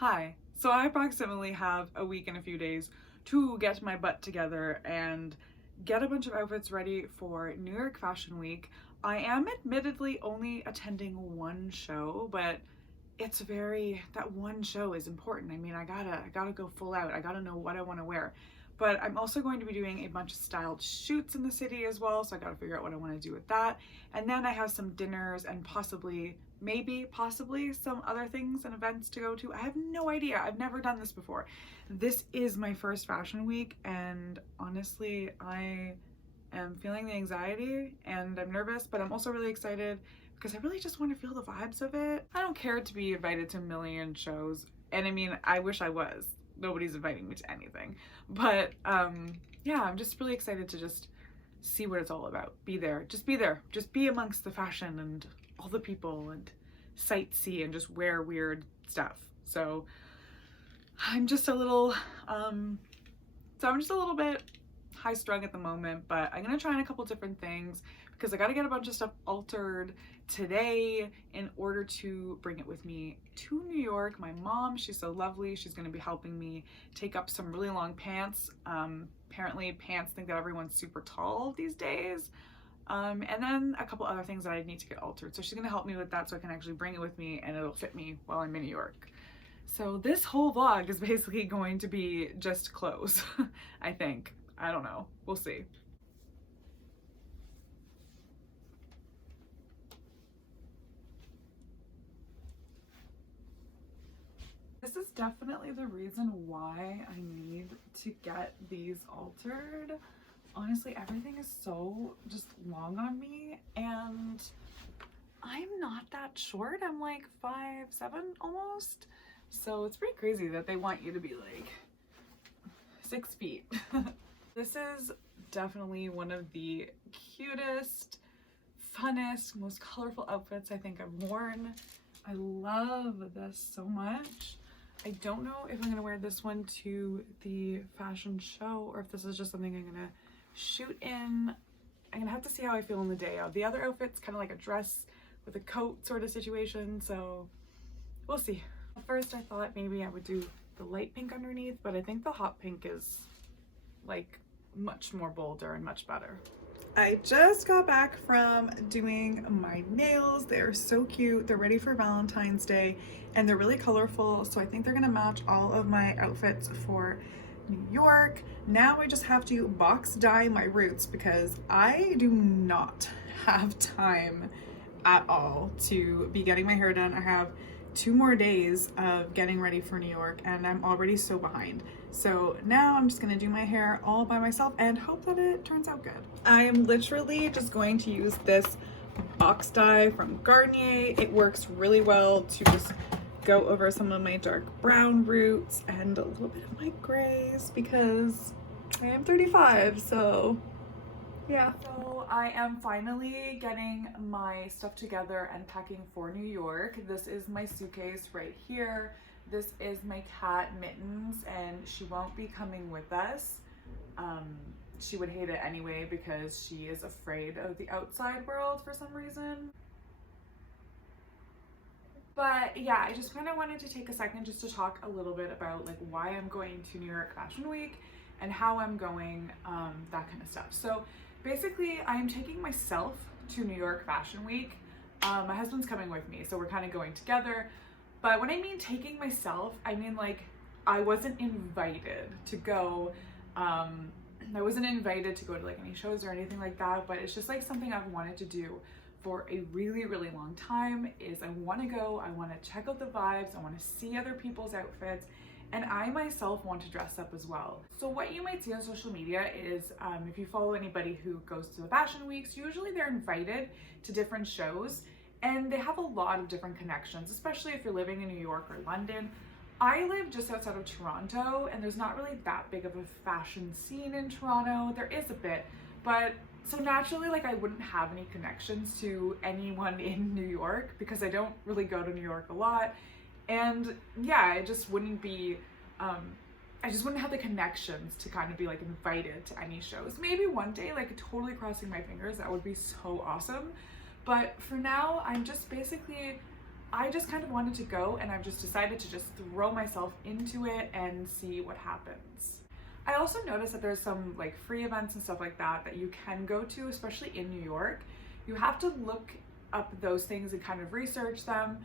Hi. So I approximately have a week and a few days to get my butt together and get a bunch of outfits ready for New York Fashion Week. I am admittedly only attending one show, but that one show is important. I mean, I gotta go full out. I gotta know what I want to wear. But I'm also going to be doing a bunch of styled shoots in the city as well, so I gotta figure out what I want to do with that. And then I have some dinners and possibly some other things and events to go to. I have no idea. I've never done this before. This is my first fashion week, and honestly, I am feeling the anxiety and I'm nervous, but I'm also really excited because I really just want to feel the vibes of it. I don't care to be invited to a million shows, and I mean, I wish I was. Nobody's inviting me to anything. But yeah, I'm just really excited to just see what it's all about. Be there. Just be amongst the fashion and all the people and sightsee and just wear weird stuff. So I'm just a little bit high strung at the moment, but I'm gonna try on a couple different things because I gotta get a bunch of stuff altered today in order to bring it with me to New York. My mom, she's so lovely. She's gonna be helping me take up some really long pants. Apparently pants think that everyone's super tall these days. And then a couple other things that I need to get altered. So she's gonna help me with that so I can actually bring it with me and it'll fit me while I'm in New York. So this whole vlog is basically going to be just clothes, I think. I don't know. We'll see. This is definitely the reason why I need to get these altered. Honestly, everything is so just long on me, and I'm not that short. I'm like 5'7" almost. So it's pretty crazy that they want you to be like 6 feet. This is definitely one of the cutest, funnest, most colorful outfits I think I've worn. I love this so much. I don't know if I'm gonna wear this one to the fashion show or if this is just something I'm gonna shoot in. I'm gonna have to see how I feel on the day. The other outfit's kind of like a dress with a coat sort of situation, so we'll see. At first I thought maybe I would do the light pink underneath, but I think the hot pink is like much more bolder and much better. I just got back from doing my nails. They're so cute. They're ready for Valentine's Day and they're really colorful. So I think they're gonna match all of my outfits for New York. Now I just have to box dye my roots because I do not have time at all to be getting my hair done. I have 2 more days of getting ready for New York and I'm already so behind. So now I'm just gonna do my hair all by myself and hope that it turns out good. I am literally just going to use this box dye from Garnier. It works really well to just go over some of my dark brown roots and a little bit of my grays because I am 35, so yeah. So I am finally getting my stuff together and packing for New York. This is my suitcase right here. This is my cat Mittens, and she won't be coming with us. She would hate it anyway because she is afraid of the outside world for some reason. But yeah, I just kind of wanted to take a second just to talk a little bit about like why I'm going to New York Fashion Week and how I'm going, that kind of stuff. So basically, I'm taking myself to New York Fashion Week. My husband's coming with me, so we're kind of going together. But when I mean taking myself, I mean like I wasn't invited to go. I wasn't invited to go to like any shows or anything like that, but it's just like something I've wanted to do for a really, really long time. Is I want to go, I want to check out the vibes, I want to see other people's outfits, and I myself want to dress up as well. So what you might see on social media is if you follow anybody who goes to the fashion weeks, usually they're invited to different shows and they have a lot of different connections, especially if you're living in New York or London. I live just outside of Toronto and there's not really that big of a fashion scene in Toronto. There is a bit, but so naturally like I wouldn't have any connections to anyone in New York because I don't really go to New York a lot. And yeah, it just wouldn't be, I just wouldn't have the connections to kind of be like invited to any shows. Maybe one day, like totally crossing my fingers, that would be so awesome. But for now, I'm just basically I just kind of wanted to go, and I've just decided to just throw myself into it and see what happens. I also noticed that there's some like free events and stuff like that that you can go to, especially in New York. You have to look up those things and kind of research them.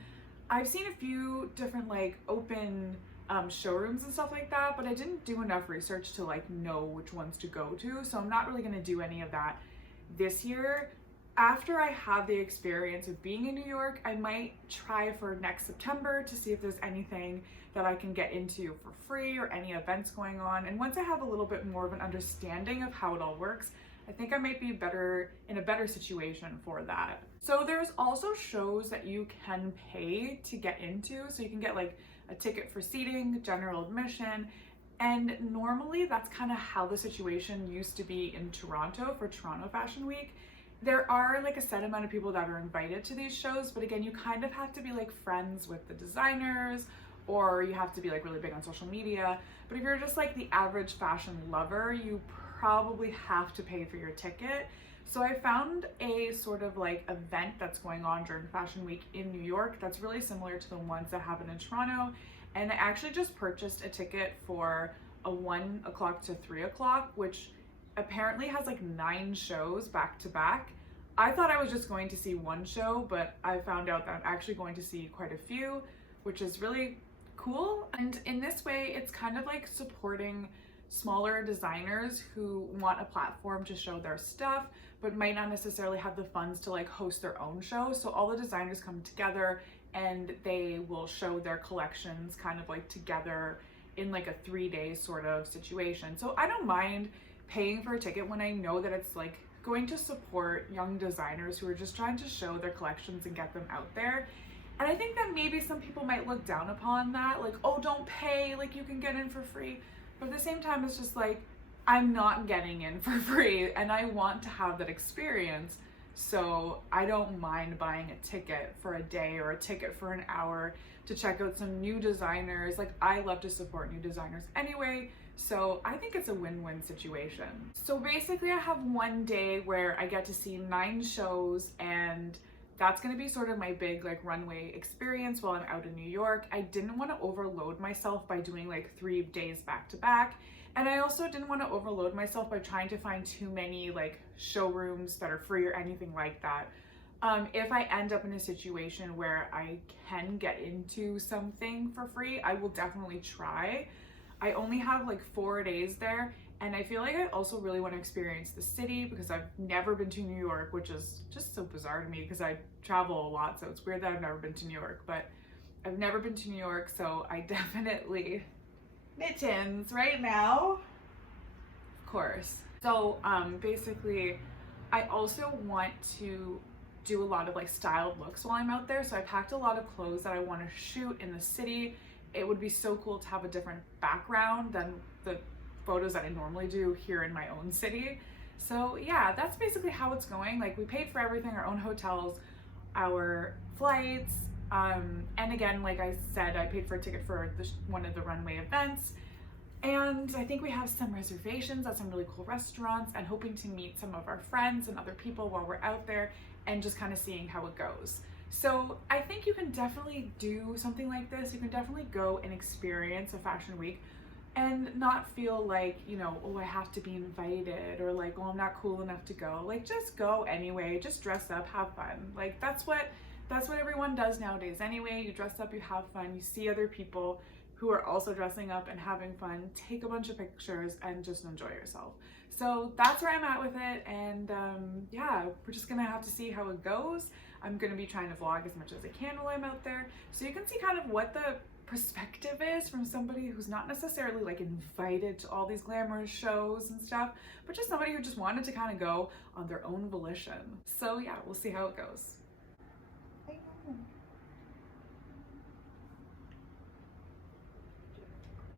I've seen a few different like open showrooms and stuff like that, but I didn't do enough research to like know which ones to go to, so I'm not really going to do any of that this year. After I have the experience of being in New York, I might try for next September to see if there's anything that I can get into for free or any events going on. And once I have a little bit more of an understanding of how it all works, I think I might be in a better situation for that. So there's also shows that you can pay to get into. So you can get like a ticket for seating, general admission. And normally that's kind of how the situation used to be in Toronto for Toronto Fashion Week. There are like a set amount of people that are invited to these shows, but again, you kind of have to be like friends with the designers, or you have to be like really big on social media. But if you're just like the average fashion lover, you probably have to pay for your ticket. So I found a sort of like event that's going on during Fashion Week in New York that's really similar to the ones that happen in Toronto. And I actually just purchased a ticket for a 1 o'clock to 3 o'clock, which apparently has like 9 shows back to back. I thought I was just going to see one show, but I found out that I'm actually going to see quite a few, which is really cool. And in this way, it's kind of like supporting smaller designers who want a platform to show their stuff, but might not necessarily have the funds to like host their own show. So all the designers come together and they will show their collections kind of like together in like a 3-day sort of situation. So I don't mind paying for a ticket when I know that it's like going to support young designers who are just trying to show their collections and get them out there. And I think that maybe some people might look down upon that, like, oh, don't pay, like you can get in for free. But at the same time, it's just like, I'm not getting in for free and I want to have that experience. So I don't mind buying a ticket for a day or a ticket for an hour to check out some new designers. Like, I love to support new designers anyway. So I think it's a win-win situation. So basically I have one day where I get to see 9 shows, and that's gonna be sort of my big like runway experience while I'm out in New York. I didn't want to overload myself by doing like 3 days back to back. And I also didn't want to overload myself by trying to find too many like showrooms that are free or anything like that. If I end up in a situation where I can get into something for free, I will definitely try. I only have like 4 days there, and I feel like I also really want to experience the city because I've never been to New York, which is just so bizarre to me because I travel a lot, so it's weird that I've never been to New York, but I've never been to New York, so I definitely mittens right now, of course. So basically I also want to do a lot of like styled looks while I'm out there, so I packed a lot of clothes that I want to shoot in the city. It would be so cool to have a different background than the photos that I normally do here in my own city. So yeah, that's basically how it's going. Like, we paid for everything, our own hotels, our flights, and again, like I said, I paid for a ticket for one of the runway events. And I think we have some reservations at some really cool restaurants, and hoping to meet some of our friends and other people while we're out there and just kind of seeing how it goes. So I think you can definitely do something like this. You can definitely go and experience a fashion week and not feel like, you know, oh, I have to be invited, or like, oh, I'm not cool enough to go. Like, just go anyway, just dress up, have fun. Like, that's what everyone does nowadays anyway. You dress up, you have fun, you see other people who are also dressing up and having fun, take a bunch of pictures and just enjoy yourself. So that's where I'm at with it, and yeah, we're just gonna have to see how it goes. I'm gonna be trying to vlog as much as I can while I'm out there, so you can see kind of what the perspective is from somebody who's not necessarily like invited to all these glamorous shows and stuff, but just somebody who just wanted to kind of go on their own volition. So yeah, we'll see how it goes. I know.